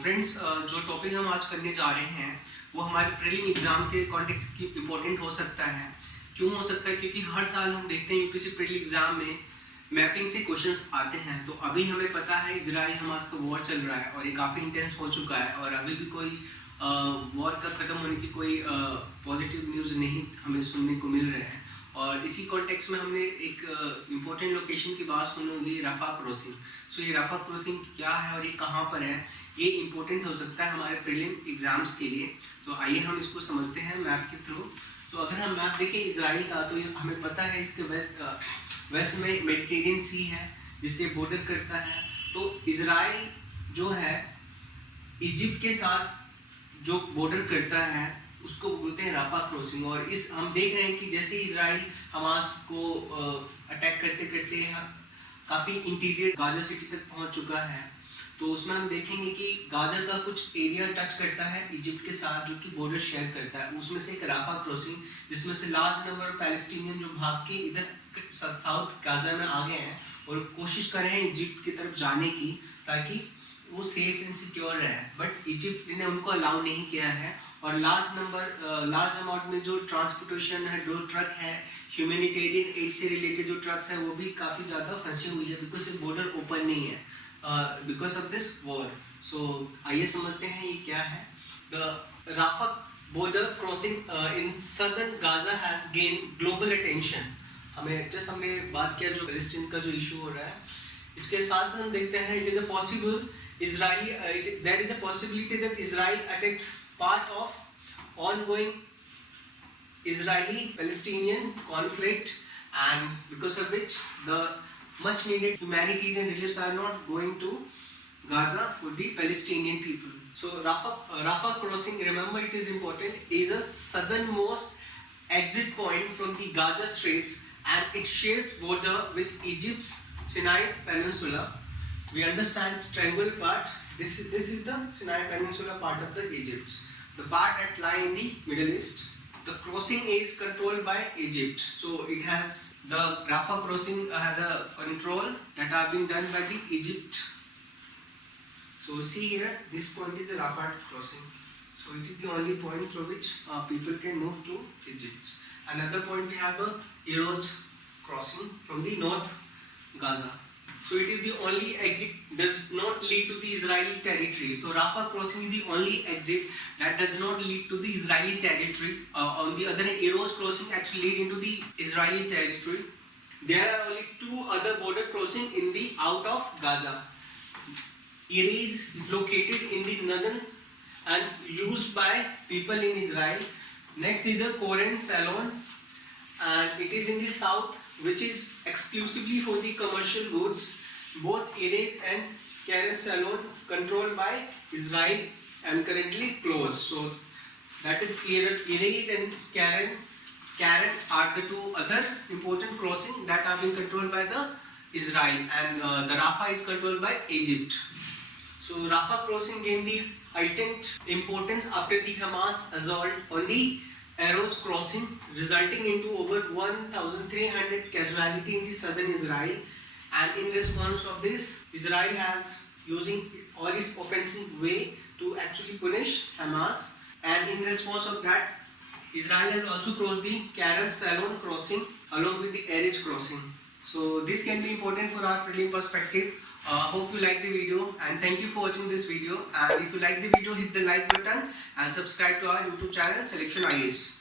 Friends, जो topic हम आज करने जा रहे हैं वो हमारे प्रीलिम एग्जाम के कॉन्टेक्स्ट की इम्पोर्टेंट हो सकता है। क्यों हो सकता है? क्योंकि हर साल हम देखते हैं यूपीएससी प्रीलिम एग्जाम में मैपिंग से क्वेश्चंस आते हैं। तो अभी हमें पता है इजराइल हमास का वॉर चल रहा है और ये काफ़ी इंटेंस हो चुका है और अभी भी कोई वॉर का ख़त्म होने की कोई पॉजिटिव न्यूज़ नहीं हमें सुनने को मिल रहे हैं। और इसी कॉन्टेक्स्ट में हमने एक इम्पोर्टेंट लोकेशन की बात सुनी होगी, रफा क्रॉसिंग। सो ये रफा क्रॉसिंग क्या है और ये कहाँ पर है, ये इम्पोर्टेंट हो सकता है हमारे प्रीलिम एग्जाम्स के लिए। तो आइए हम इसको समझते हैं मैप के थ्रू। तो अगर हम मैप देखें इजराइल का तो हमें पता है इसके वेस्ट में मेडिटेरियन सी है जिससे बॉर्डर करता है। तो इजराइल जो है इजिप्ट के साथ जो बॉर्डर करता है उसको बोलते हैं रफा क्रॉसिंग। और इस हम देख रहे हैं कि जैसे इजराइल हमास को अटैक करते करते काफ़ी इंटीरियर गाजा सिटी तक पहुंच चुका है। तो उसमें हम देखेंगे कि गाजा का कुछ एरिया टच करता है इजिप्ट के साथ जो कि बॉर्डर शेयर करता है। उसमें से एक रफा क्रॉसिंग जिसमें से लार्ज नंबर पैलेस्टीनियन जो भाग के इधर साउथ गाजा में आ गए हैं और कोशिश कर रहे हैं इजिप्ट की तरफ जाने की ताकि वो सेफ एंड सिक्योर रहे। बट इजिप्ट ने उनको अलाउ नहीं किया है और लार्ज अमाउंट में जो ट्रांसपोर्टेशन है, जो ट्रक है, ह्यूमैनिटेरियन एड से रिलेटेड जो ट्रक्स है वो भी काफ़ी ज़्यादा फंसी हुई है बिकॉज ये बॉर्डर ओपन नहीं है because of this war. So आइए समझते हैं ये क्या है। The Rafah border crossing in southern Gaza has gain global attention. हमने बात किया जो पैलेस्टीन का जो इशू हो रहा है, इसके साथ साथ हम देखते हैं it is a possible there is a possibility that Israel attacks part of ongoing Israeli-Palestinian conflict, and because of which the much needed humanitarian reliefs are not going to Gaza for the Palestinian people. So Rafah crossing, remember it is important, is a southernmost exit point from the Gaza Straits and it shares border with Egypt's Sinai Peninsula. We understand triangle part. This is the Sinai Peninsula part of the Egypt. The part that lie in the Middle East. The crossing is controlled by Egypt. So it has the Rafah crossing has a control that have been done by the Egypt. So see here, this point is the Rafah crossing. So it is the only point through which people can move to Egypt. Another point we have a Eroz crossing from the North Gaza. So it is the only exit, does not lead to the Israeli territory. So Rafah crossing is the only exit that does not lead to the Israeli territory. On the other hand, Eroz crossing actually lead into the Israeli territory. There are only two other border crossing in the out of Gaza. Erez is located in the northern and used by people in Israel. Next is the Koren Salon, and it is in the south, which is exclusively for the commercial goods. Both Erez and Keren Salon controlled by Israel and currently closed. So that is Erez and Keren. Keren are the two other important crossing that have been controlled by the Israel, and the Rafah is controlled by Egypt. So Rafah crossing gained the heightened importance after the Hamas assault on the Eroz crossing, resulting into over 1,300 casualties in the southern Israel. And in response of this, Israel has using all its offensive way to actually punish Hamas. And in response of that, Israel has also crossed the Keren Salon crossing along with the Erez crossing. So this can be important for our prelim perspective. Hope you like the video and thank you for watching this video. And if you like the video, hit the like button and subscribe to our YouTube channel Selection IAS.